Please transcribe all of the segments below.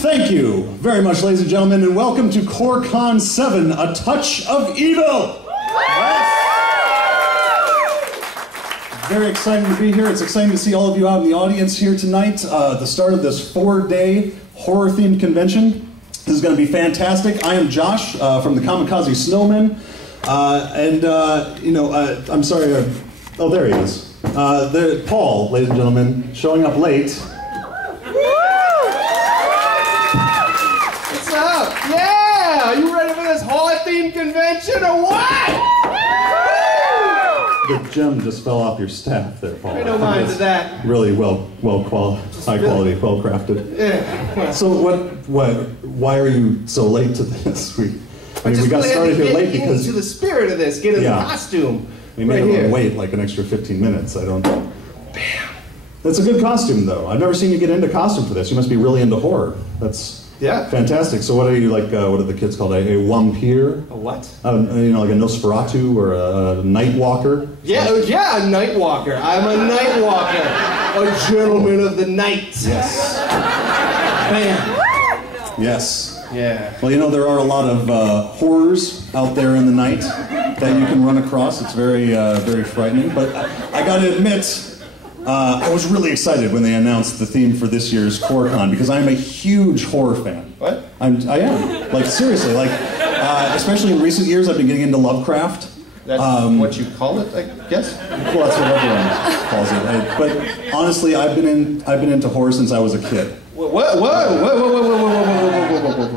Thank you very much, ladies and gentlemen, and welcome to CoreCon VII, A Touch of Evil! Very exciting to be here. It's exciting to see all of you out in the audience here tonight. The start of this 4-day horror-themed convention. This is going to be fantastic. I am Josh from the Kamikaze Snowmen. I'm sorry. Oh, there he is. Paul, ladies and gentlemen, showing up late. What's up? Yeah! Are you ready for this horror-themed convention or what? The gem just fell off your staff there, Paul. I don't mind that. Really high quality, well crafted. Yeah. So why are you so late to this? We got started here late because into the spirit of this, get in the costume. We made him wait like an extra 15 minutes. Bam. That's a good costume, though. I've never seen you get into costume for this. You must be really into horror. That's fantastic. So what are you like? What are the kids called? A vampire? A what? Like a Nosferatu or a night walker? Yeah, a night walker. I'm a night walker. A gentleman of the night. Yes. Bam. Yes. Yeah. Well, there are a lot of horrors out there in the night that you can run across. It's very, very frightening. But I got to admit, I was really excited when they announced the theme for this year's CoreCon because I'm a huge horror fan. What? I am. Like, seriously. Like, especially in recent years, I've been getting into Lovecraft. That's what you call it, I guess? Well, that's what everyone calls it. But honestly, I've been into horror since I was a kid. Whoa.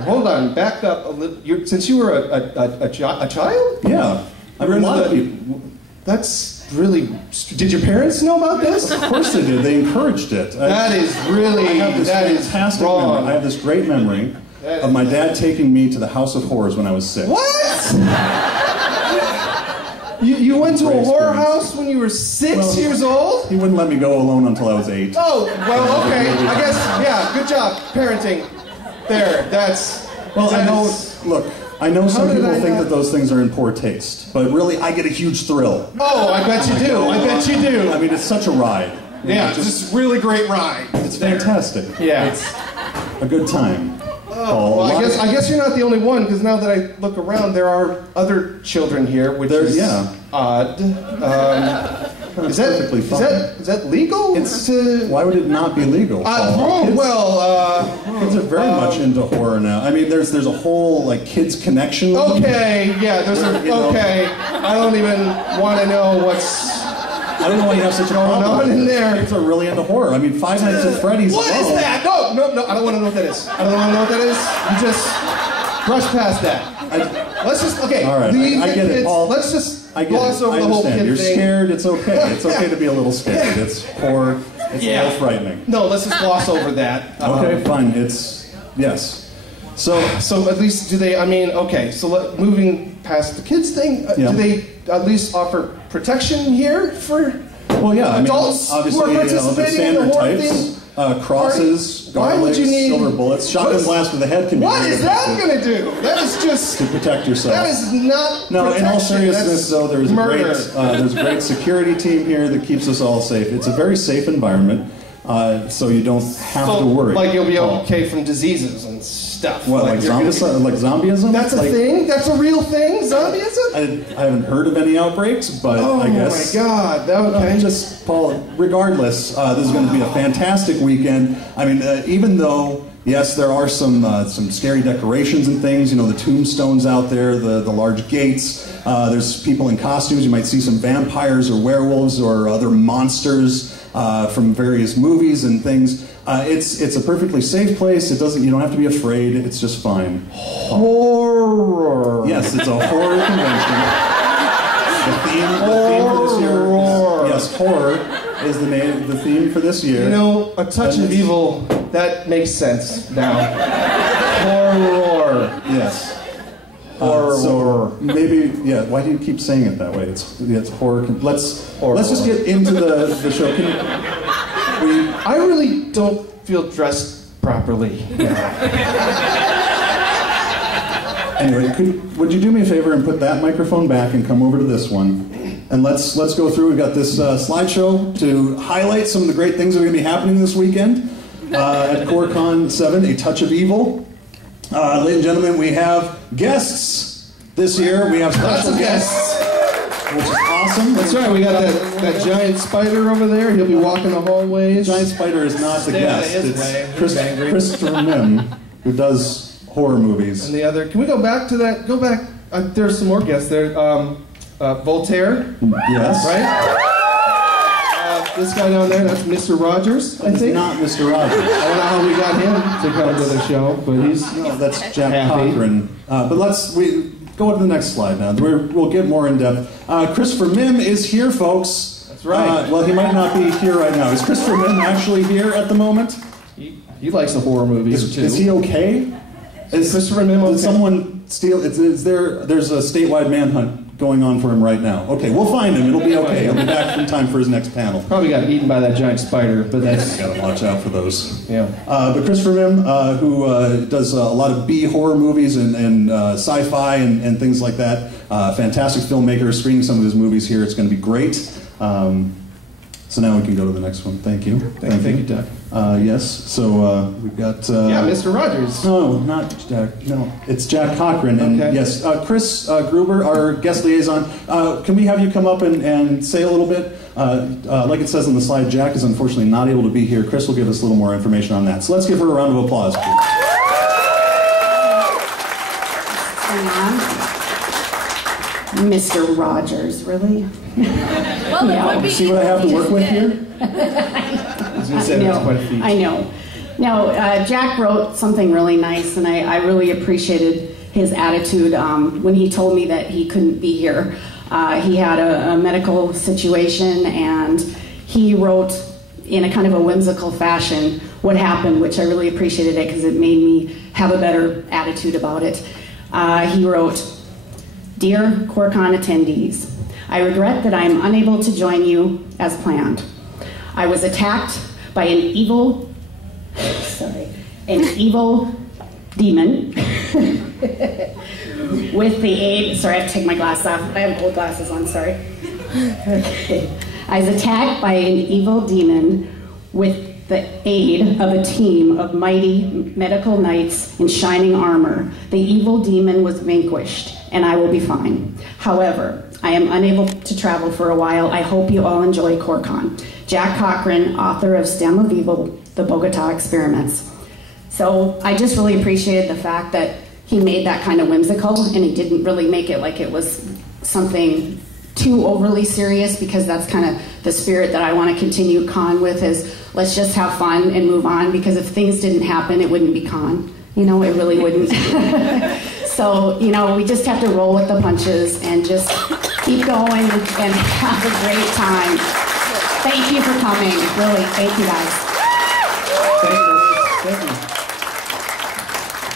Hold on, back up a little. Since you were a child? Yeah. I mean, a lot of people. That's really... Did your parents know about this? Of course they did. They encouraged it. That is really... That is fantastic memory. I have this great memory of my dad taking me to the House of Horrors when I was 6. What? You went to a horror house when you were 6 years old? He wouldn't let me go alone until I was 8. Oh, well, okay. I guess, yeah, good job. Parenting. There, that's... Well, I know some people think that those things are in poor taste, but really, I get a huge thrill. Oh, I bet you do. I bet you do. I mean, it's such a ride. Yeah, it's just a really great ride. It's fantastic. Yeah. It's a good time. Well, I guess you're not the only one, because now that I look around, there are other children here, which is odd. Is that legal? Why would it not be legal? Kids are very much into horror now. I mean, there's a whole kids connection. Okay, yeah, okay. I don't even want to know what's. I don't know why you have such a problem in there. Kids are really into horror. I mean, Five Nights at Freddy's. What is that? No, I don't want to know what that is. I don't want to know what that is. You just brush past that. Let's just, all right, I get it, Paul. Let's just gloss over the whole kid thing. You're scared, it's okay. It's okay to be a little scared. It's poor, it's a little frightening. No, let's just gloss over that. Okay, fine, yes. So at least do they, moving past the kids thing, do they at least offer protection here for adults obviously, who are participating in the horror theme? Crosses, garlics, silver bullets, shotgun blast to the head can be. What is that going to do? That is just to protect yourself. That is not. No, protection. in all seriousness, though, there's a great security team here that keeps us all safe. It's a very safe environment, so you don't have to worry. Like you'll be okay from diseases and stuff. What, like zombieism? That's a thing. That's a real thing. Zombieism. I haven't heard of any outbreaks, but I guess. Oh my God! Okay. Just Paul. Regardless, this is going to be a fantastic weekend. I mean, even though yes, there are some scary decorations and things. The tombstones out there, the large gates. There's people in costumes. You might see some vampires or werewolves or other monsters from various movies and things. It's a perfectly safe place. You don't have to be afraid. It's just fine. Horror. Yes, it's a horror convention. The theme for this year is horror is the theme for this year. A touch of evil. That makes sense now. Horror. Yes. Horror. So maybe, why do you keep saying it that way? It's horror. Let's just get into the show. I really don't feel dressed properly. Anyway, would you do me a favor and put that microphone back and come over to this one? And let's go through. We've got this slideshow to highlight some of the great things that are going to be happening this weekend. at CoreCon VII, A Touch of Evil. Ladies and gentlemen, we have guests this year. We have special guests, which is awesome. That's right, we got that giant spider over there. He'll be walking the hallways. Giant spider is not the guest. It's Christopher Mim, who does horror movies. And the other, can we go back to that? Go back, there's some more guests there. Voltaire. Yes. Right? This guy down there, that's Mr. Rogers, I think. Not Mr. Rogers. I don't know how we got him to come to the show, but he's that's Jack Cochran. But we go to the next slide now. We'll get more in depth. Christopher Mim is here, folks. That's right. Well, he might not be here right now. Is Christopher Mim actually here at the moment? He likes the horror movies too. Is he okay? Is Christopher Mim okay? Did someone steal? There's a statewide manhunt going on for him right now. Okay, we'll find him. It'll be okay. He'll be back in time for his next panel. Probably got eaten by that giant spider, but that's... Gotta watch out for those. Yeah. But Christopher Mim, who does a lot of B horror movies and sci-fi and things like that. Fantastic filmmaker, screening some of his movies here. It's going to be great. So now we can go to the next one. Thank you. Thank you, Doug. Yes, so we've got... yeah, Mr. Rogers. No, not Jack. No, it's Jack Cochran. And okay. Yes, Chris Gruber, our guest liaison. Can we have you come up and say a little bit? Like it says on the slide, Jack is unfortunately not able to be here. Chris will give us a little more information on that. So let's give her a round of applause, please. Mr. Rogers, really? Well, yeah. See what I have to work with here? I know. No, Jack wrote something really nice, and I really appreciated his attitude when he told me that he couldn't be here. He had a medical situation, and he wrote in a kind of a whimsical fashion what happened, which I really appreciated it because it made me have a better attitude about it. He wrote, "Dear CoreCon attendees, I regret that I am unable to join you as planned. I was attacked by an evil demon with the aid," sorry, I have to take my glasses off. I have gold glasses on, sorry. Okay. I was attacked by an evil demon with the aid of a team of mighty medical knights in shining armor. The evil demon was vanquished, and I will be fine. However, I am unable to travel for a while. I hope you all enjoy CoreCon. Jack Cochran, author of Stem of Evil, The Bogota Experiments. So I just really appreciated the fact that he made that kind of whimsical, and he didn't really make it like it was something too overly serious, because that's kind of the spirit that I want to continue con with, is let's just have fun and move on, because if things didn't happen, it wouldn't be con. You know, it really wouldn't. So, you know, we just have to roll with the punches and just keep going and have a great time. Thank you for coming. Really, thank you guys. Thank you.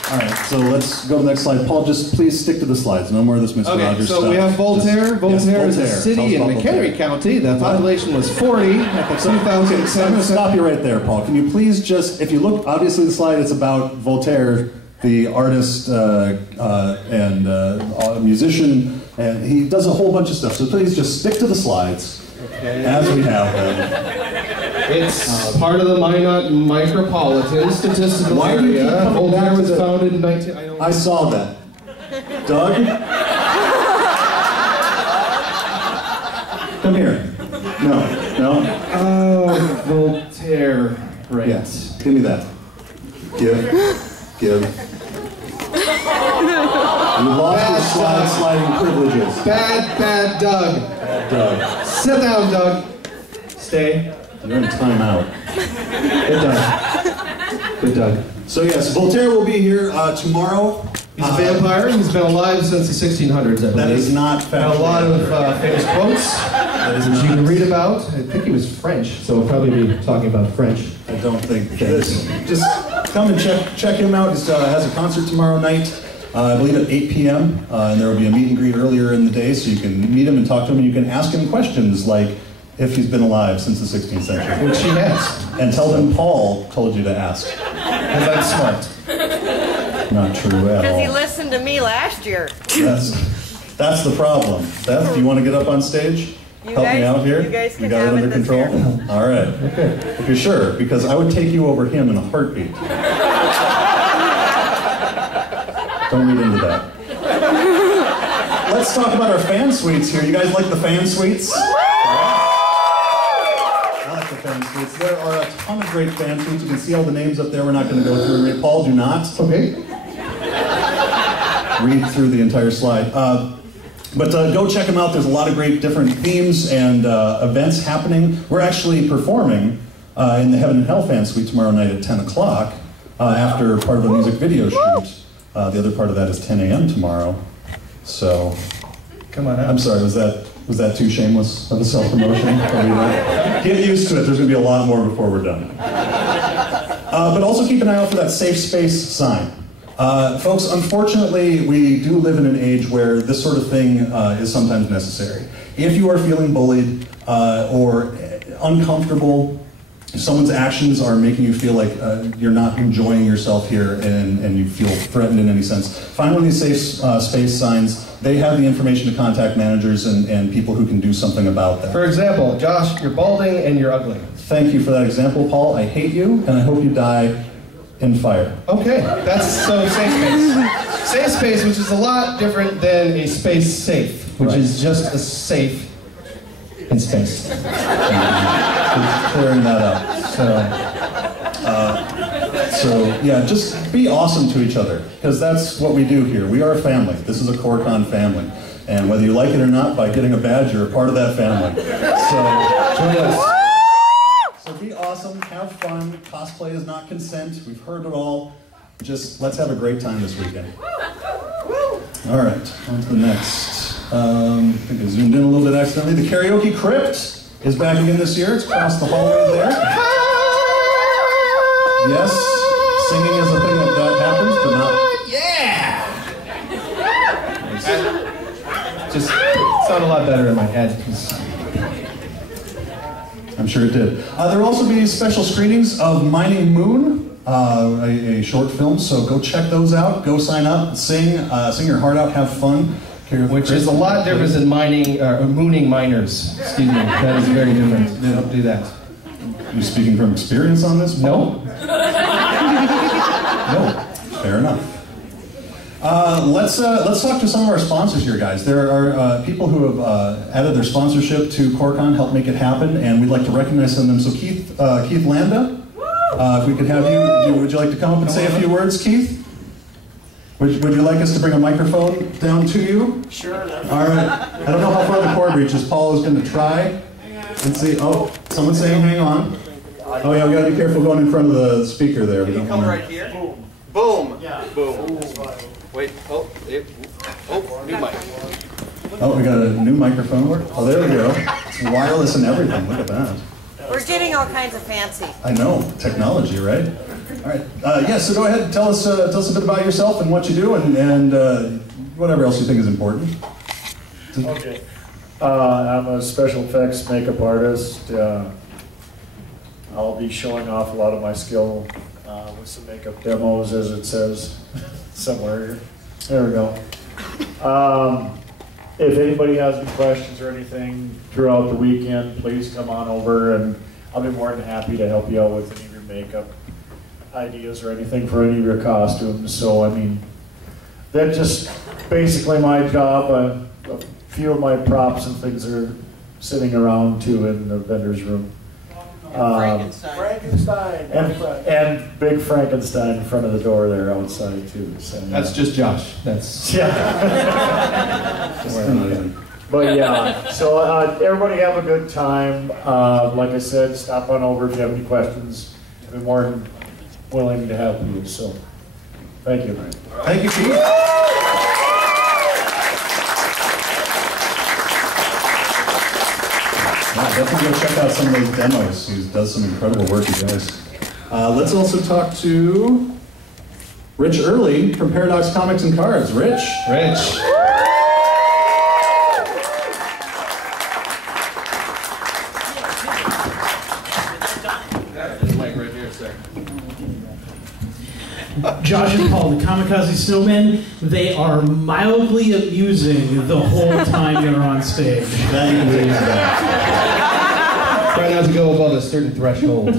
All right, so let's go to the next slide. Paul, just please stick to the slides. No more of this Mr. Rogers stuff. So we have Voltaire. Voltaire is a city in McHenry Voltaire. County. The population was 40 at the 2007. I'm going to stop you right there, Paul. Can you please just, if you look, obviously the slide, it's about Voltaire, the artist and musician, and he does a whole bunch of stuff. So please just stick to the slides as we have them. It's part of the Minot Micropolitan Statistical Why do you keep Area. coming Voltaire back to was the- founded in I saw that. Doug? Come here. No. Oh, Voltaire. Right. Yes. Give me that. Give. You lost your sliding privileges. Bad Doug. Doug. Sit down, Doug. Stay. You're in timeout. Good Doug. So yes, Voltaire will be here tomorrow. He's a vampire. He's been alive since the 1600s, I believe. That is not Had a lot of famous quotes that you can read about. I think he was French, so we'll probably be talking about French. I don't think this. Just come and check him out. He has a concert tomorrow night, I believe at 8 p.m. And there will be a meet and greet earlier in the day, so you can meet him and talk to him. And you can ask him questions like if he's been alive since the 16th century. Which he has. And tell him Paul told you to ask. Because I'm smart. Not true at all. Because he listened to me last year. That's the problem. Beth, do you want to get up on stage? help me out here? You guys can got have it under control? All right. Okay. If you're sure, because I would take you over him in a heartbeat. Don't read into that. Let's talk about our fan suites here. You guys like the fan suites? I like the fan suites. There are a ton of great fan suites. You can see all the names up there. We're not going to go through them. Paul, do not. Okay. Read through the entire slide. But go check them out. There's a lot of great different themes and events happening. We're actually performing in the Heaven and Hell fan suite tomorrow night at 10 o'clock after part of a music video shoot. The other part of that is 10 a.m. tomorrow. So, come on out. I'm sorry, was that too shameless of a self-promotion? Get used to it. There's going to be a lot more before we're done. But also keep an eye out for that safe space sign. Folks, unfortunately, we do live in an age where this sort of thing is sometimes necessary. If you are feeling bullied or uncomfortable, if someone's actions are making you feel like you're not enjoying yourself here and you feel threatened in any sense, find one of these safe space signs. They have the information to contact managers and people who can do something about that. For example, Josh, you're balding and you're ugly. Thank you for that example, Paul. I hate you, and I hope you die in fire. Okay, that's so safe space. Safe space, which is a lot different than a space safe, which is just a safe in space. Clearing that up. So yeah, just be awesome to each other, because that's what we do here. We are a family. This is a CoreCon family. And whether you like it or not, by getting a badge, you're a part of that family. So join us. So be awesome, have fun. Cosplay is not consent. We've heard it all. Just let's have a great time this weekend. All right, on to the next. I think I zoomed in a little bit accidentally. The Karaoke Crypt is back again this year. It's across the hallway there. Yes, singing is a thing that happens, but not. Yeah! Just sound a lot better in my head. I'm sure it did. There will also be special screenings of Mining Moon, a short film, so go check those out. Go sign up, sing your heart out, have fun. Which is a lot different than mooning miners. Excuse me, that is very different. They don't do that. You speaking from experience on this, Paul? No. No. Fair enough. Let's talk to some of our sponsors here, guys. There are people who have added their sponsorship to CoreCon, helped make it happen, and we'd like to recognize some of them. So Keith Landa, if we could have you, would you like to come up and say a few words, Keith? Would you like us to bring a microphone down to you? Sure. All right. I don't know how far the cord reaches. Paul is going to try and see. Oh, someone's saying hang on. Oh yeah, we got to be careful going in front of the speaker there. Can you come right here? Boom. Boom. Yeah. Boom. Wait. Oh, new mic. Oh, we got a new microphone. Oh, there we go. It's wireless and everything. Look at that. We're getting all kinds of fancy. I know. Technology, right? All right. Yeah, so go ahead and tell us a bit about yourself and what you do and whatever else you think is important. Okay. I'm a special effects makeup artist. I'll be showing off a lot of my skill with some makeup demos, as it says somewhere here. There we go. If anybody has any questions or anything throughout the weekend, please come on over, and I'll be more than happy to help you out with any of your makeup ideas or anything for any of your costumes. So, I mean, that's just basically my job. A few of my props and things are sitting around too in the vendor's room. Frankenstein. And Big Frankenstein in front of the door there outside too. So, That's just Josh. That's But yeah, so everybody have a good time. Like I said, stop on over if you have any questions. I'd be more than willing to help you. So, thank you. Thank you, Keith. Yeah, definitely go check out some of those demos. He does some incredible work, you guys. Let's also talk to Rich Early from Paradox Comics and Cards. Rich. Josh and Paul, the Kamikaze Snowmen, they are mildly amusing the whole time they're on stage. Try not to go above a certain threshold.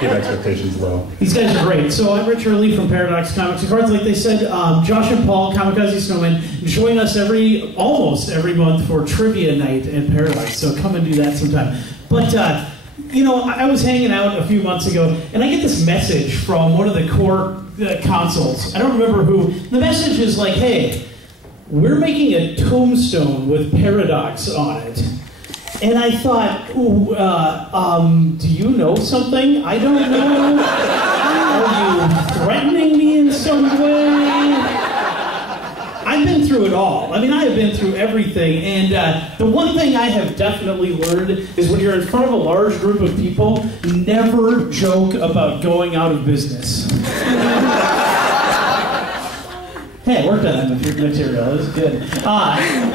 Keep expectations low. These guys are great. So I'm Rich Early from Paradox Comics and Cards. Like they said, Josh and Paul, Kamikaze Snowmen, join us almost every month for trivia night at Paradox. So come and do that sometime. But you know, I was hanging out a few months ago, and I get this message from one of the core consoles. I don't remember who. The message is like, "Hey, we're making a tombstone with Paradox on it." And I thought, ooh, do you know something I don't know? Are you threatening me in some way? I've been through it all. I mean, I have been through everything. And the one thing I have definitely learned is when you're in front of a large group of people, never joke about going out of business. Hey, I worked on that material. It was good.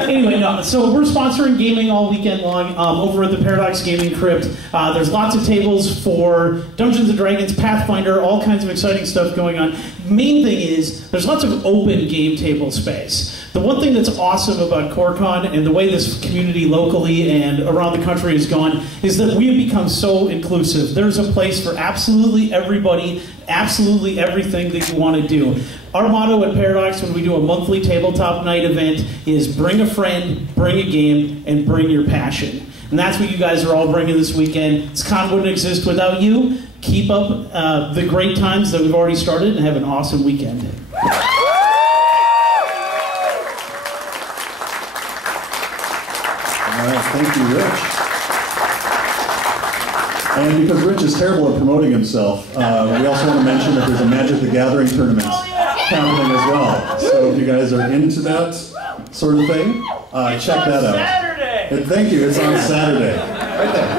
Anyway, no. So we're sponsoring gaming all weekend long over at the Paradox Gaming Crypt. There's lots of tables for Dungeons and Dragons, Pathfinder, all kinds of exciting stuff going on. Main thing is there's lots of open game table space. The one thing that's awesome about CoreCon and the way this community locally and around the country has gone is that we have become so inclusive. There's a place for absolutely everybody, absolutely everything that you want to do. Our motto at Paradox when we do a monthly tabletop night event is bring a friend, bring a game, and bring your passion. And that's what you guys are all bringing this weekend. This con wouldn't exist without you. Keep up the great times that we've already started and have an awesome weekend. All right, thank you, Rich. And because Rich is terrible at promoting himself, we also want to mention that there's a Magic the Gathering tournament happening as well. So if you guys are into that sort of thing, check that out. Saturday. And thank you, it's on Saturday. Right there.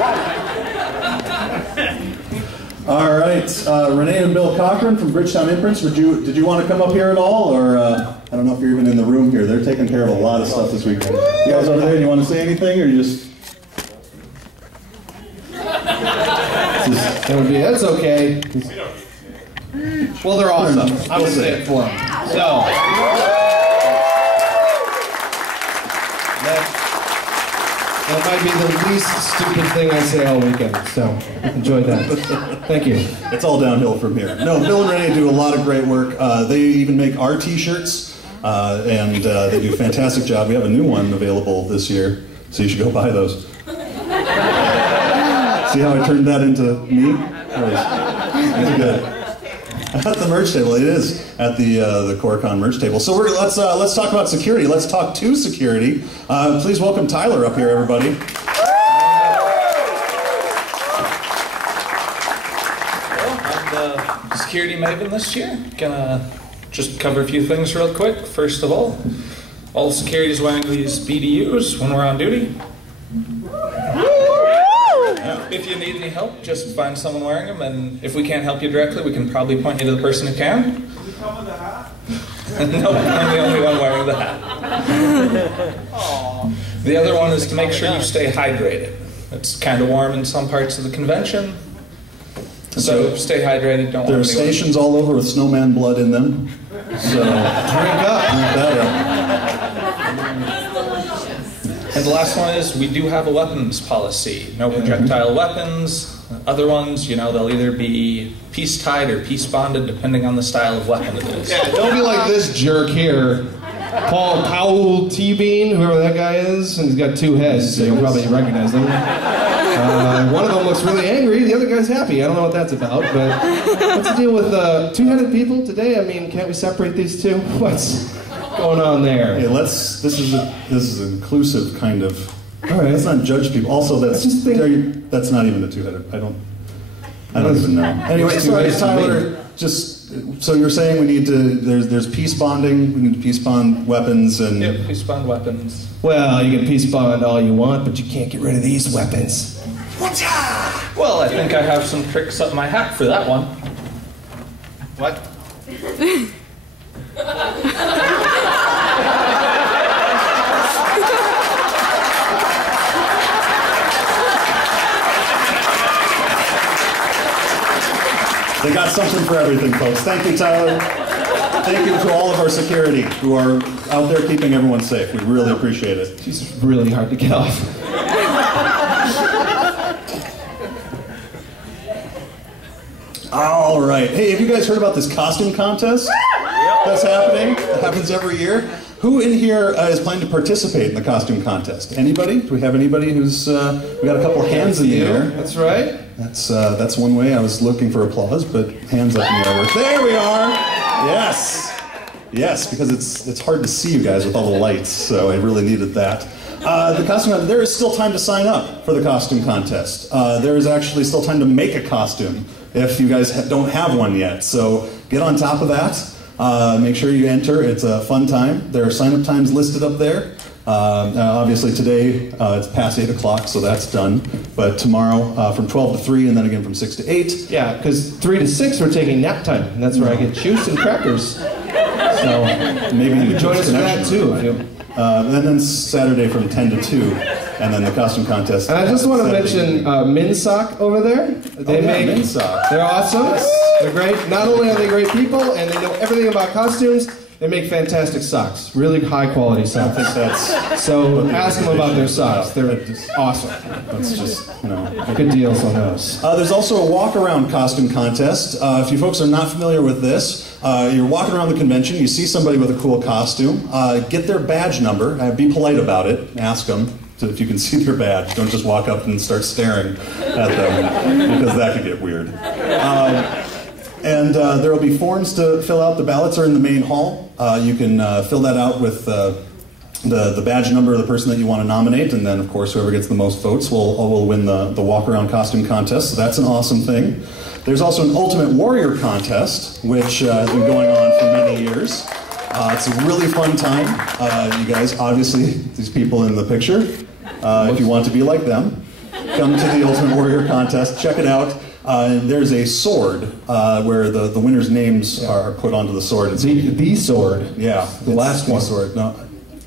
All right, Renee and Bill Cochran from Bridgetown Imprints, did you want to come up here at all? Or I don't know if you're even in the room here. They're taking care of a lot of stuff this weekend. You guys over there, do you want to say anything, or you just... That's okay. Well, they're awesome. I'm going to say it for them. So, that might be the least stupid thing I say all weekend. So, enjoy that. Thank you. It's all downhill from here. No, Bill and Renee do a lot of great work. They even make our t-shirts, and they do a fantastic job. We have a new one available this year, so you should go buy those. See how I turned that into me? That's good. At the merch table, it is at the CoreCon merch table. So let's talk about security. Let's talk to security. Please welcome Tyler up here, everybody. Well, I'm the security maven this year. Gonna just cover a few things real quick. First of all security is wearing these BDUs when we're on duty. If you need any help, just find someone wearing them, and if we can't help you directly, we can probably point you to the person who can. Does it come with a hat? No, I'm the only one wearing the hat. The other one is to make sure you stay hydrated. It's kind of warm in some parts of the convention, so stay hydrated. Don't. There are stations all over with snowman blood in them, so drink up. Drink that up. And the last one is, we do have a weapons policy. No projectile weapons. Other ones, you know, they'll either be peace-tied or peace-bonded, depending on the style of weapon it is. Yeah, don't be like this jerk here. Paul Powell T-Bean, whoever that guy is, and he's got two heads, so you'll probably recognize them. One of them looks really angry, the other guy's happy. I don't know what that's about, but what's the deal with two-headed people today? I mean, can't we separate these two? What's going on there? Hey, this is an inclusive kind of. All right, let's not judge people. Also, that's not even a two-headed. I don't even know. Anyway, sorry, Tyler. So you're saying we need to. There's peace bonding. We need to peace bond weapons and. Yep, peace bond weapons. Well, you can peace bond all you want, but you can't get rid of these weapons. Well, I think I have some tricks up my hat for that one. What? They got something for everything, folks. Thank you, Tyler. Thank you to all of our security who are out there keeping everyone safe. We really appreciate it. She's really hard to get off. All right. Hey, have you guys heard about this costume contest that's happening? That happens every year. Who in here is planning to participate in the costume contest? Anybody? Do we have anybody who's... we got a couple hands in the air. That's right. That's one way. I was looking for applause, but hands up in the air. There we are. Yes. Yes, because it's hard to see you guys with all the lights, so I really needed that. The costume, there is still time to sign up for the costume contest. There is actually still time to make a costume if you guys don't have one yet. So get on top of that. Make sure you enter. It's a fun time. There are sign-up times listed up there. Obviously today it's past 8 o'clock, so that's done. But tomorrow from 12 to 3, and then again from 6 to 8. Yeah, because 3 to 6 we're taking nap time, and that's where I get juice and crackers. So maybe you can join us for that too. And then Saturday from 10 to 2, and then the costume contest. And I just want to mention Minsock over there. They make Minsock. They're awesome. They're great. Not only are they great people, and they know everything about costumes, they make fantastic socks. Really high quality socks. I think that's... So ask them about their socks. They're just awesome. That's just, good deals on those. There's also a walk-around costume contest. If you folks are not familiar with this, you're walking around the convention, you see somebody with a cool costume, get their badge number, be polite about it, ask them if you can see their badge. Don't just walk up and start staring at them, because that could get weird. And there will be forms to fill out. The ballots are in the main hall. You can fill that out with the badge number of the person that you want to nominate, and then, of course, whoever gets the most votes will win the walk-around costume contest. So that's an awesome thing. There's also an Ultimate Warrior contest, which has been going on for many years. It's a really fun time. You guys, obviously, these people in the picture, if you want to be like them, come to the Ultimate Warrior contest, check it out. There's a sword where the winners' names are put onto the sword. It's the sword. Yeah, the last one. Sword. No,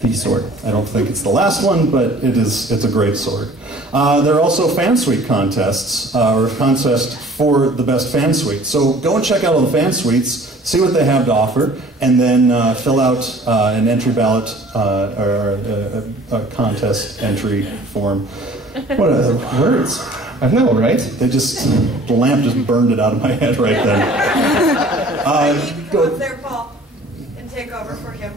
the sword. I don't think it's the last one, but it's a great sword. There are also fan suite contests, or contests for the best fan suite. So go and check out all the fan suites, see what they have to offer, and then fill out an entry ballot or a contest entry form. What are the words? I know, right? The lamp just burned it out of my head right then. Go up there, Paul, and take over for him.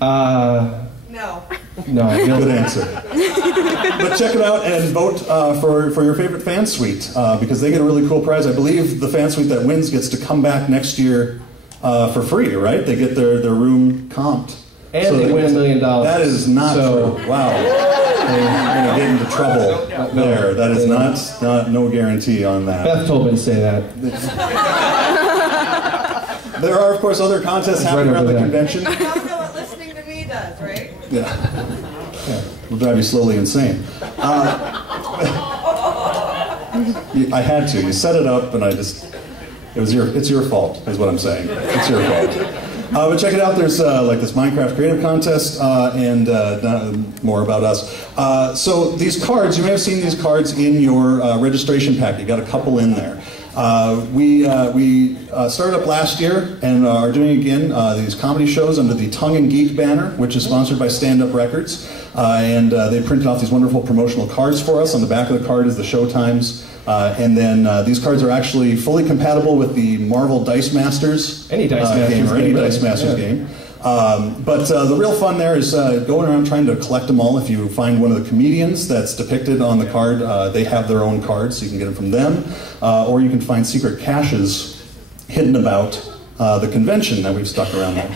No. No, good answer. But check it out and vote for your favorite fan suite, because they get a really cool prize. I believe the fan suite that wins gets to come back next year for free, right? They get their room comped. And so they win $1 million. That is not true. Wow. They're going to get into trouble there. That is not no guarantee on that. Beth told me to say that. There are, of course, other contests happening around the convention. You don't know what listening to me does, right? Yeah. It'll drive you slowly insane. I had to. You set it up, and it's your fault, is what I'm saying. It's your fault. But check it out. There's like this Minecraft creative contest and more about us. So these cards, you may have seen these cards in your registration pack. You got a couple in there. We started up last year and are doing again these comedy shows under the Tongue and Geek banner, which is sponsored by Stand Up Records. And they printed off these wonderful promotional cards for us. On the back of the card is the show times. And then these cards are actually fully compatible with the Marvel Dice Masters game, or any Dice Masters game. But the real fun there is going around trying to collect them all. If you find one of the comedians that's depicted on the card, they have their own cards, so you can get them from them. Or you can find secret caches hidden about the convention that we've stuck around there.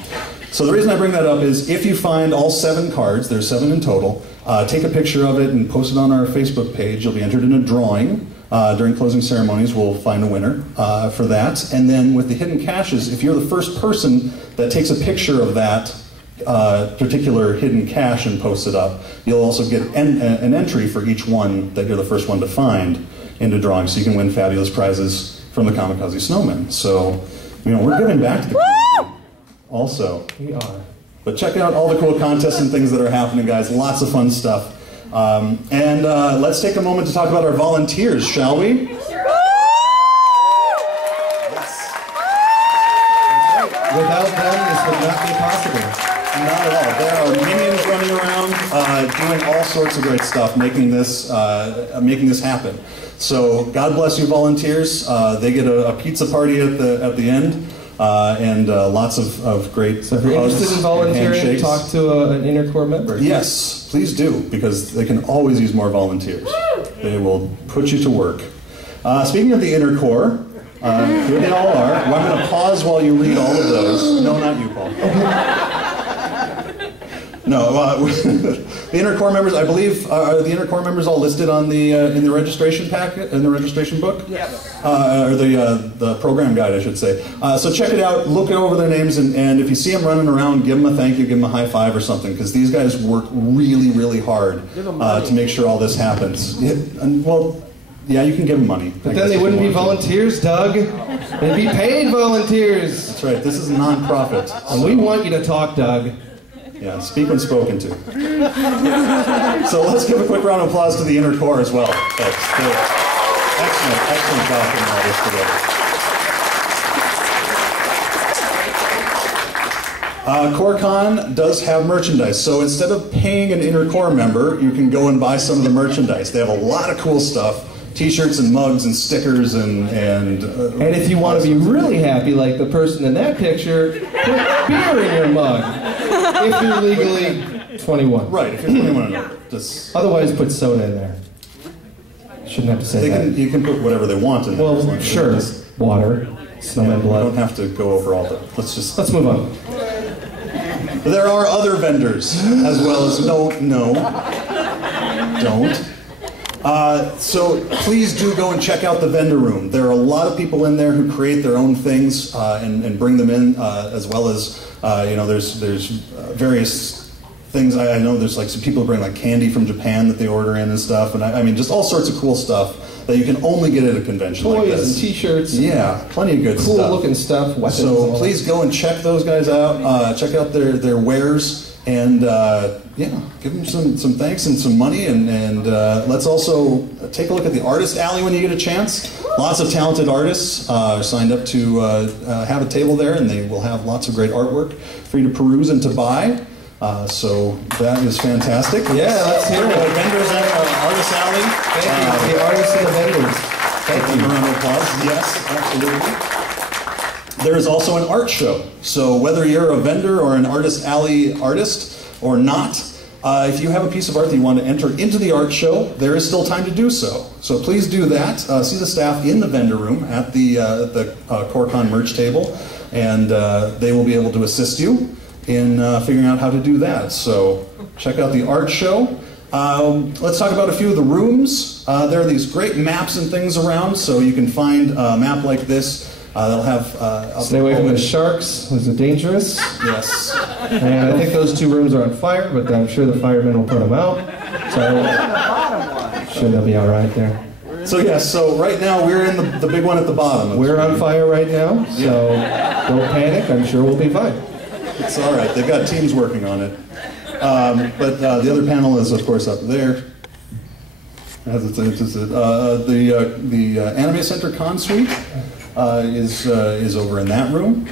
So the reason I bring that up is if you find all 7 cards, there's 7 in total, take a picture of it and post it on our Facebook page. You'll be entered in a drawing. During closing ceremonies, we'll find a winner for that. And then with the hidden caches, if you're the first person that takes a picture of that particular hidden cache and posts it up, you'll also get an entry for each one that you're the first one to find into drawing. So you can win fabulous prizes from the Kamikaze Snowmen. So, we're giving back to the community also. We are. But check out all the cool contests and things that are happening, guys. Lots of fun stuff. And let's take a moment to talk about our volunteers, shall we? Yes. Without them, this would not be possible. Not at all. There are minions running around, doing all sorts of great stuff, making this happen. So God bless you, volunteers. They get a pizza party at the end, and lots of great. So if you're interested in volunteering, talk to an inner core member. Yes, please do, because they can always use more volunteers. They will put you to work. Speaking of the inner core, here they all are. Well, I'm going to pause while you read all of those. No, not you, Paul. No, the inner core members. I believe are the inner core members all listed on the in the registration packet, in the registration book. Yes. Or the program guide, I should say. So check it out. Look over their names, and if you see them running around, give them a thank you, give them a high five or something, because these guys work really, really hard to make sure all this happens. Yeah, you can give them money. But then they wouldn't be volunteers, Doug. They'd be paid volunteers. That's right. This is a non-profit. And we want you to talk, Doug. Yeah, speak when spoken to. So let's give a quick round of applause to the inner core as well. Excellent job putting all this together. CoreCon does have merchandise, so instead of paying an inner core member, you can go and buy some of the merchandise. They have a lot of cool stuff. T-shirts and mugs and stickers and if you want to be really happy, like the person in that picture, put beer in your mug. If you're legally 21. Right, if you're 21 and over. Otherwise, put soda in there. Shouldn't have to say that. You can put whatever they want in there. Well, sure. Water, snowman blood. We don't have to go over all that. Let's move on. There are other vendors as well as don't. So please do go and check out the vendor room. There are a lot of people in there who create their own things and bring them in, as well as there's various things. I know there's like some people who bring like candy from Japan that they order in and stuff, and I mean just all sorts of cool stuff that you can only get at a convention like this. Toys and T-shirts. Yeah, plenty of good cool stuff. Cool looking stuff. Weapons. So please go and check those guys out. Check out their wares. And give them some thanks and some money, and let's also take a look at the Artist Alley when you get a chance. Lots of talented artists are signed up to have a table there, and they will have lots of great artwork for you to peruse and to buy. So that is fantastic. Yeah, let's hear it. Vendors at Artist Alley. Thank you. The artists and the vendors. Thank you. A round of applause. Yes, absolutely. There is also an art show. So whether you're a vendor or an Artist Alley artist or not, if you have a piece of art that you want to enter into the art show, there is still time to do so. So please do that. See the staff in the vendor room at the CoreCon merch table, and they will be able to assist you in figuring out how to do that. So check out the art show. Let's talk about a few of the rooms. There are these great maps and things around, so you can find a map like this. They'll have... Stay away from the sharks. Those are dangerous. Yes. And I think those two rooms are on fire, but I'm sure the firemen will put them out. So I'm sure they'll be all right there. So yes, so right now we're in the big one at the bottom. We're on fire right now, so don't panic. I'm sure we'll be fine. It's all right. They've got teams working on it. But the other panel is, of course, up there. The Anime Center Con Suite is over in that room.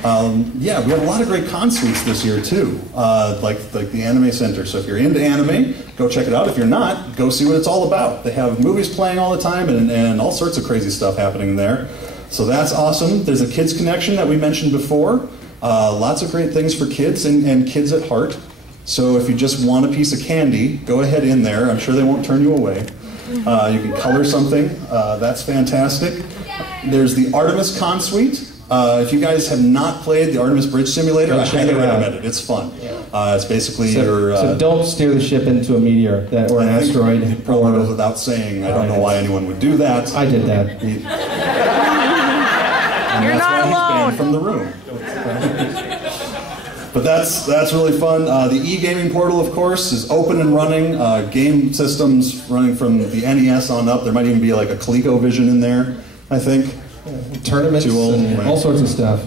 Yeah, we have a lot of great con suites this year too, like the Anime Center. So if you're into anime, go check it out. If you're not, go see what it's all about. They have movies playing all the time and all sorts of crazy stuff happening there. So that's awesome. There's a kids connection that we mentioned before. Lots of great things for kids and kids at heart. So if you just want a piece of candy, go ahead in there. I'm sure they won't turn you away. You can color something. That's fantastic. There's the Artemis Con Suite. If you guys have not played the Artemis Bridge Simulator, I highly recommend it. It's fun. It's basically so don't steer the ship into a meteor or an asteroid. It probably goes without saying. I don't know why anyone would do that. I did that. You're not alone. He's banned from the room. But that's really fun. The e-gaming portal, of course, is open and running. Game systems running from the NES on up. There might even be like a ColecoVision in there, I think. Tournaments and all sorts of stuff.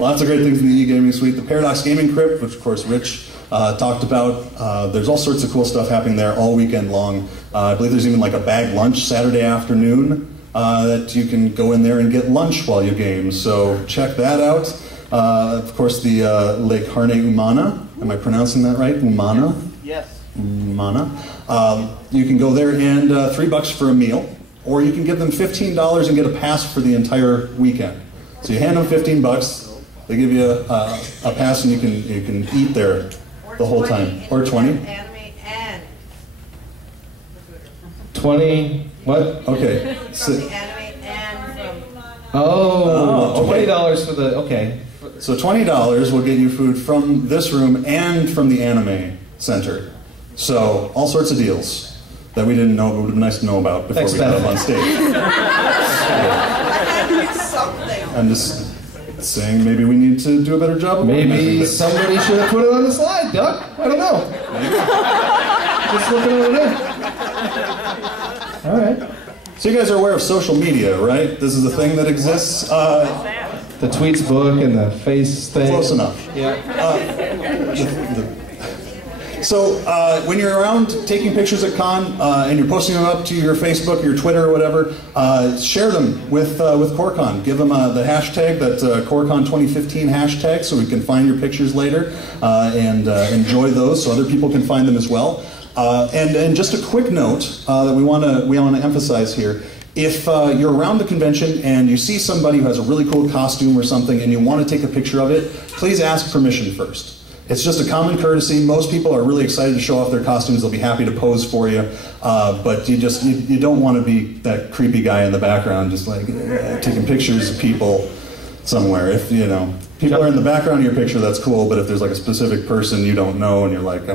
Lots of great things in the e-gaming suite. The Paradox Gaming Crypt, which of course Rich talked about. There's all sorts of cool stuff happening there all weekend long. I believe there's even like a bag lunch Saturday afternoon that you can go in there and get lunch while you game. So check that out. Of course, the Le Carne Umana. Am I pronouncing that right? Umana? Yes. Umana. You can go there and $3 for a meal, or you can give them $15 and get a pass for the entire weekend. So you hand them $15, they give you a pass, and you can eat there the whole time. Or 20. Anime and 20. What? Okay. from the anime and from. Oh, okay. $20 for the, okay. So $20 will get you food from this room and from the anime center. So all sorts of deals that we didn't know, but would have been nice to know about before we got up on stage. I'm just saying maybe we need to do a better job. Maybe somebody should have put it on the slide, Doug. I don't know. Just looking over there. All right. So you guys are aware of social media, right? This is a thing that exists. The tweets book and the face thing. Close enough. Yeah. So when you're around taking pictures at con and you're posting them up to your Facebook, your Twitter, or whatever, share them with CoreCon. Give them the hashtag, that CoreCon 2015 hashtag, so we can find your pictures later and enjoy those, so other people can find them as well. And just a quick note that we want to emphasize here. If you're around the convention and you see somebody who has a really cool costume or something and you want to take a picture of it, please ask permission first. It's just a common courtesy. Most people are really excited to show off their costumes. They'll be happy to pose for you. But you don't want to be that creepy guy in the background just like taking pictures of people somewhere. If people are in the background of your picture, that's cool. But if there's like a specific person you don't know and you're like,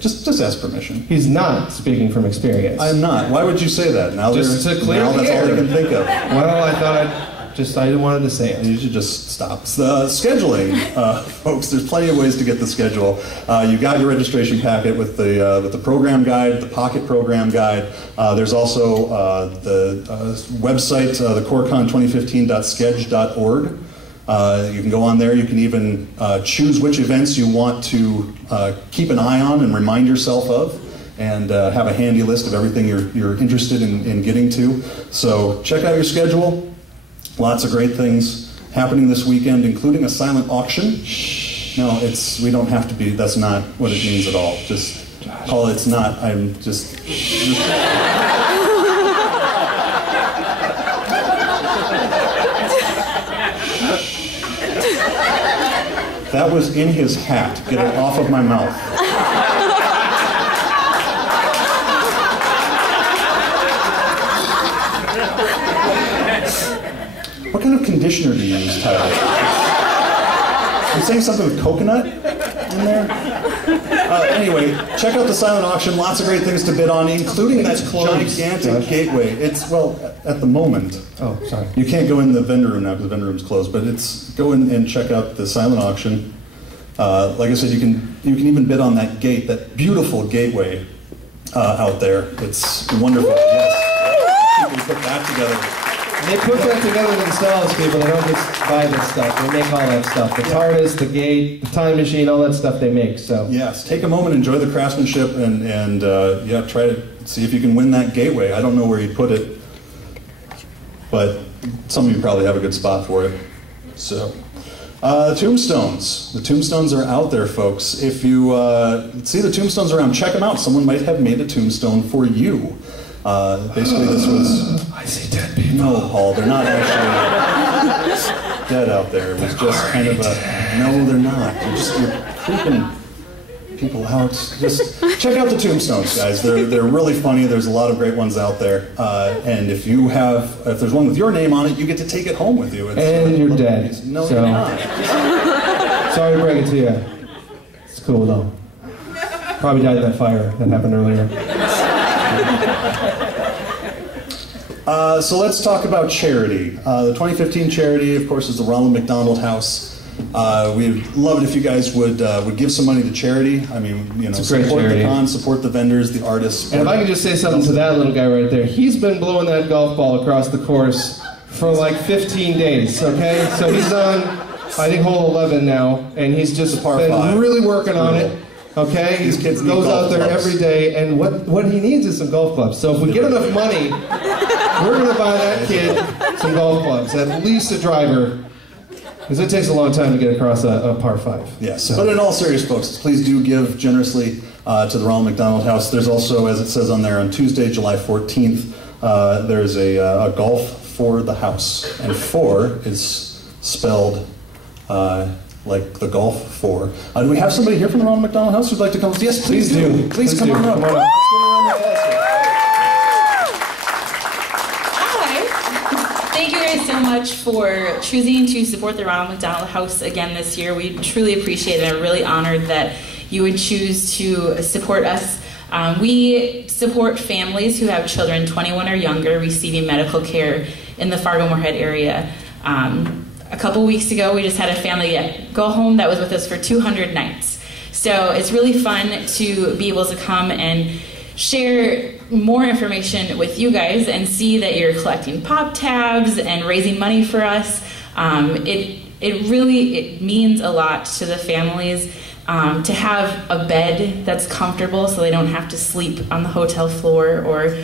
just ask permission. He's not speaking from experience. I'm not. Why would you say that? Now just to clear the that's air. all I can think of. Well, I thought I wanted to say it. You should just stop. Scheduling, folks. There's plenty of ways to get the schedule. You got your registration packet with the program guide, the pocket program guide. There's also the website, the CoreCon2015.sketch.org. You can go on there. You can even choose which events you want to keep an eye on and remind yourself of, and have a handy list of everything you're interested in getting to. So check out your schedule. Lots of great things happening this weekend, including a silent auction. No, we don't have to be, that's not what it means at all. Just, Paul, it's not, I'm just... That was in his hat. Get it off of my mouth. What kind of conditioner do you use, Tyler? You saying something with coconut in there? Anyway, check out the silent auction. Lots of great things to bid on, including that gigantic gateway. It's, well, at the moment. Oh, sorry. You can't go in the vendor room now because the vendor room's closed, but go in and check out the silent auction. Like I said, you can even bid on that gate, that beautiful gateway out there. It's wonderful. Yes. People put that together. They put that together themselves, people. They don't just buy this stuff. They make all that stuff. The TARDIS, the gate, the time machine, all that stuff they make. So yes, take a moment, enjoy the craftsmanship, and try to see if you can win that gateway. I don't know where you put it, but some of you probably have a good spot for it. So, tombstones. The tombstones are out there, folks. If you see the tombstones around, check them out. Someone might have made a tombstone for you. Basically, this was... I see dead people. No, Paul, they're not actually dead out there. It was just kind of a... No, they're not. You're creeping people out. Just check out the tombstones, guys. They're really funny. There's a lot of great ones out there. And if there's one with your name on it, you get to take it home with you. And you're dead. No, you're not. Sorry to break it to you. It's cool, though. Probably died in that fire that happened earlier. So let's talk about charity. The 2015 charity, of course, is the Ronald McDonald House. We'd love it if you guys would give some money to charity. I mean, support the con, support the vendors, the artists. And if I can just say something to that little guy right there, he's been blowing that golf ball across the course for like 15 days. Okay, so he's on, I think, hole 11 now, and he's just been really working on it. Okay, he goes out there every day, and what he needs is some golf clubs. So if we get enough money, we're going to buy that kid some golf clubs, at least a driver. Because it takes a long time to get across a par 5. Yes, so. But in all serious, folks, please do give generously to the Ronald McDonald House. There's also, as it says on there, on Tuesday, July 14th, there's a golf for the house. And 4 is spelled like the golf 4. Do we have somebody here from the Ronald McDonald House who'd like to come? Yes, please do. Please come on up. Come on up. Thank you guys so much for choosing to support the Ronald McDonald House again this year. We truly appreciate it. I'm really honored that you would choose to support us. We support families who have children 21 or younger receiving medical care in the Fargo-Moorhead area. A couple weeks ago, we just had a family go home that was with us for 200 nights. So it's really fun to be able to come and share more information with you guys and see that you're collecting pop tabs and raising money for us. It really means a lot to the families to have a bed that's comfortable so they don't have to sleep on the hotel floor or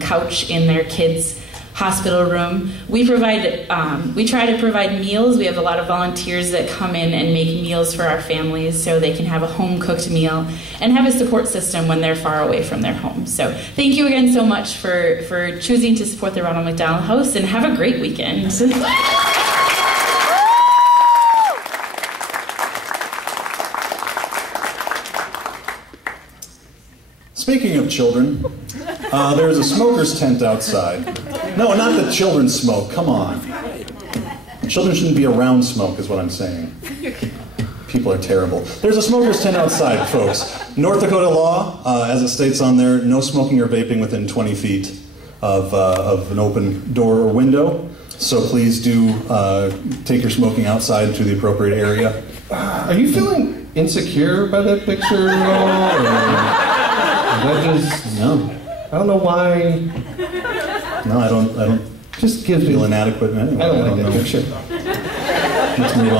couch in their kids' hospital room. We try to provide meals. We have a lot of volunteers that come in and make meals for our families so they can have a home-cooked meal and have a support system when they're far away from their home. So thank you again so much for choosing to support the Ronald McDonald House, and have a great weekend. Speaking of children, there's a smoker's tent outside. No, not that children smoke, come on. Children shouldn't be around smoke, is what I'm saying. People are terrible. There's a smoker's tent outside, folks. North Dakota law, as it states on there, no smoking or vaping within 20 feet of an open door or window. So please do take your smoking outside to the appropriate area. Are you feeling insecure by that picture at all? No. I don't know why. No, I don't. Just give feel inadequate. Anyway, I don't like that picture. Let's move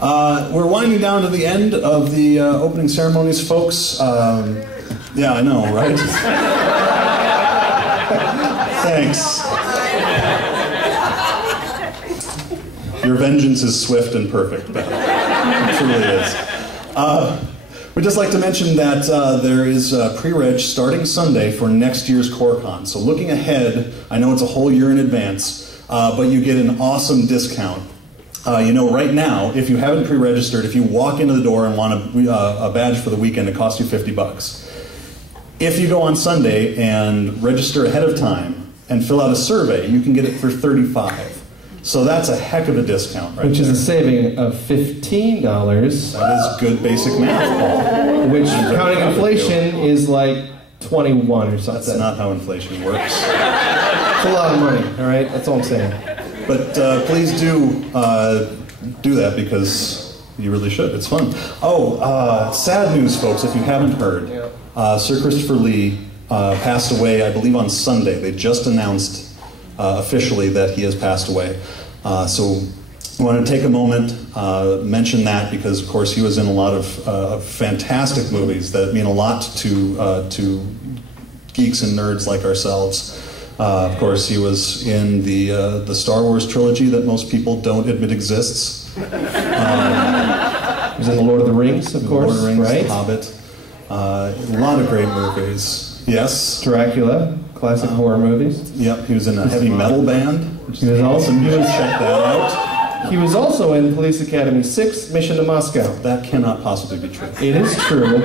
on. We're winding down to the end of the opening ceremonies, folks. Yeah, I know, right? Thanks. Your vengeance is swift and perfect, Beth. It truly is. We'd just like to mention that there is pre-reg starting Sunday for next year's CoreCon. So looking ahead, I know it's a whole year in advance, but you get an awesome discount. You know, right now, if you haven't pre-registered, if you walk into the door and want a badge for the weekend, it costs you $50. If you go on Sunday and register ahead of time and fill out a survey, you can get it for $35. So that's a heck of a discount, right? Which is a saving of $15. That is good basic math, Paul. Which, counting inflation, is like 21 or something. That's not how inflation works. It's a lot of money, all right? That's all I'm saying. But please do that because you really should. It's fun. Oh, sad news, folks, if you haven't heard. Sir Christopher Lee passed away, I believe, on Sunday. They just announced officially that he has passed away. So I want to take a moment, mention that because, of course, he was in a lot of fantastic movies that mean a lot to geeks and nerds like ourselves. Of course, he was in the Star Wars trilogy that most people don't admit exists. He was in The Lord of the Rings, of course, Lord of the Rings, right? The Hobbit. A lot of great movies. Yes. Dracula. Classic horror movies. Yep, he was in a heavy metal band. He was also check that out. He was also in Police Academy 6, Mission to Moscow. That cannot possibly be true. It is true.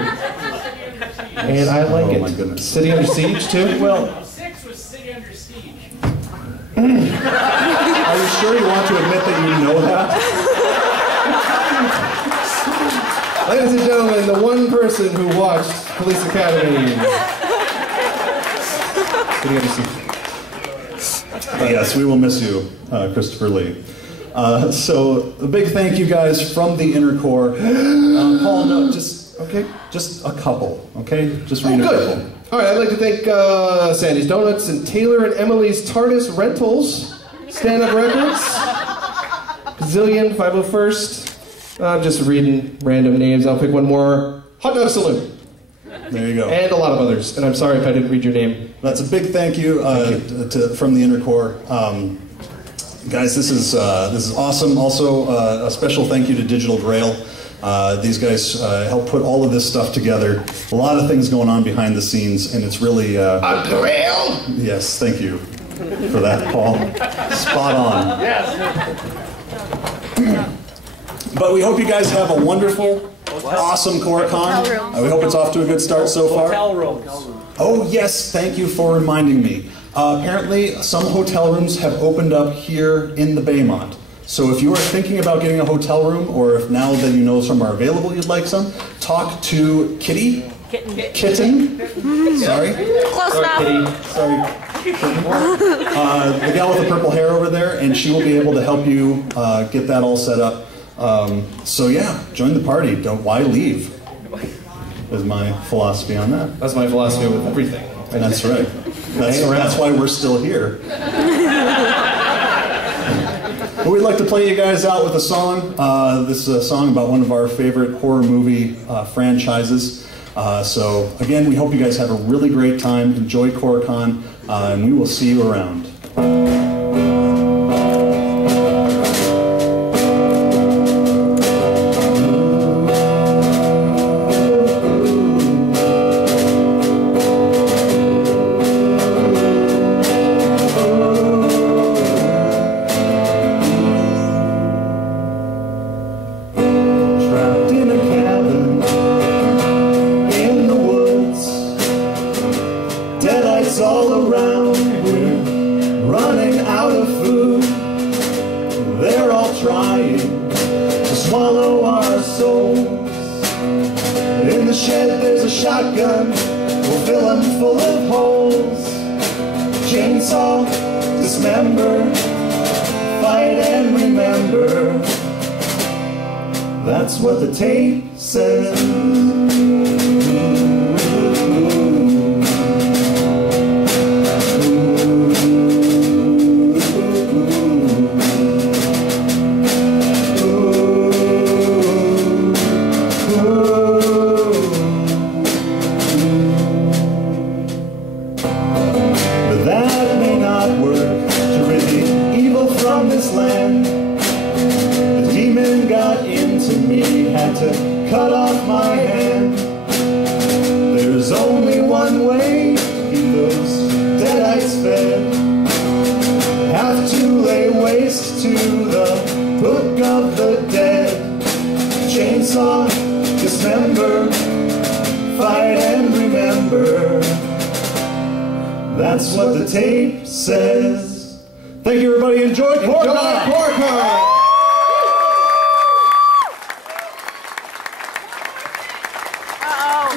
And I like it. Oh my goodness. City Under Siege too? Well, 6 was City Under Siege. Are you sure you want to admit that you know that? Ladies and gentlemen, the one person who watched Police Academy. Yes, we will miss you, Christopher Lee. So a big thank you guys from the Inner Core. Paul, no, just a couple, okay? Just read a couple. All right, I'd like to thank Sandy's Donuts and Taylor and Emily's TARDIS Rentals, Stand Up Records, Zillion, 501st. I'm just reading random names. I'll pick one more. Hot Dog Saloon. There you go. And a lot of others. And I'm sorry if I didn't read your name. That's a big thank you, from the Inner Core. Guys, this is awesome. Also, a special thank you to Digital Grail. These guys helped put all of this stuff together. A lot of things going on behind the scenes, and it's really... A grail? Yes, thank you for that, Paul. Spot on. Yes. But we hope you guys have a wonderful, awesome CoreCon. We hope it's off to a good start so far. Hotel rooms. Oh yes, thank you for reminding me. Apparently, some hotel rooms have opened up here in the Baymont. So if you are thinking about getting a hotel room, or if now that you know some are available you'd like some, talk to Kitty. Kitten. Sorry. Close enough. Kitty. Sorry. The gal with the purple hair over there, and she will be able to help you get that all set up. So yeah, join the party. Why leave? Is my philosophy on that. That's my philosophy with everything. That's right. That's why we're still here. But we'd like to play you guys out with a song. This is a song about one of our favorite horror movie franchises. So again, we hope you guys have a really great time. Enjoy CoreCon, and we will see you around. All around, we're running out of food. They're all trying to swallow our souls. In the shed there's a shotgun, we'll fill them full of holes. Chainsaw, dismember, fight and remember. That's what the tape says. To cut off my hand. There's only one way to keep those deadites fed. Have to lay waste to the book of the dead. Chainsaw, dismember, fight and remember. That's what the tape says. Thank you, everybody. Enjoy CoreCon!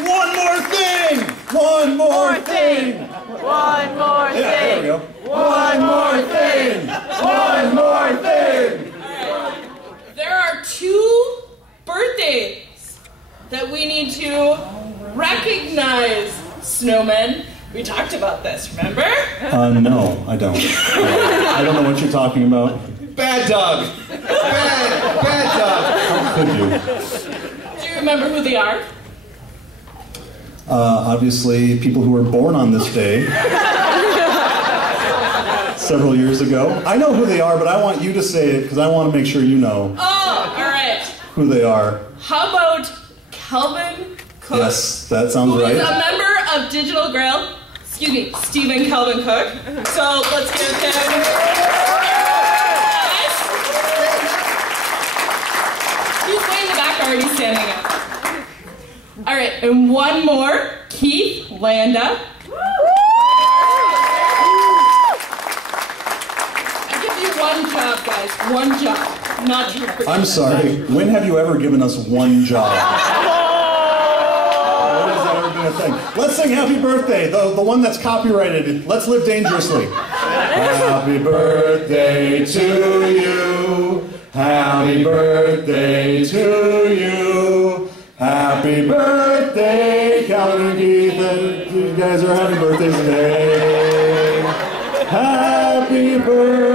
One more thing! One more thing! One more thing! There we go. One more thing! One more thing! There are 2 birthdays that we need to recognize, Snowmen. We talked about this, remember? No, I don't. I don't know what you're talking about. Bad dog! Bad dog! How could you? Do you remember who they are? Obviously, people who were born on this day several years ago. I know who they are, but I want you to say it because I want to make sure you know. Oh, all right. Who they are. How about Kelvin Cook? Yes, that sounds right. Who is a member of Digital Grail. Excuse me, Stephen Kelvin Cook. So let's give him. He's way in the back already standing up. All right, and one more, Keith Landa. I give you one job, guys. One job. Not your I'm sorry. When have you ever given us one job? When has that ever been a thing? Let's sing Happy Birthday, the one that's copyrighted. Let's live dangerously. Happy birthday to you. Happy birthday to you. Happy birthday, Calvin and Keith, and you guys are having birthdays today. Happy birthday.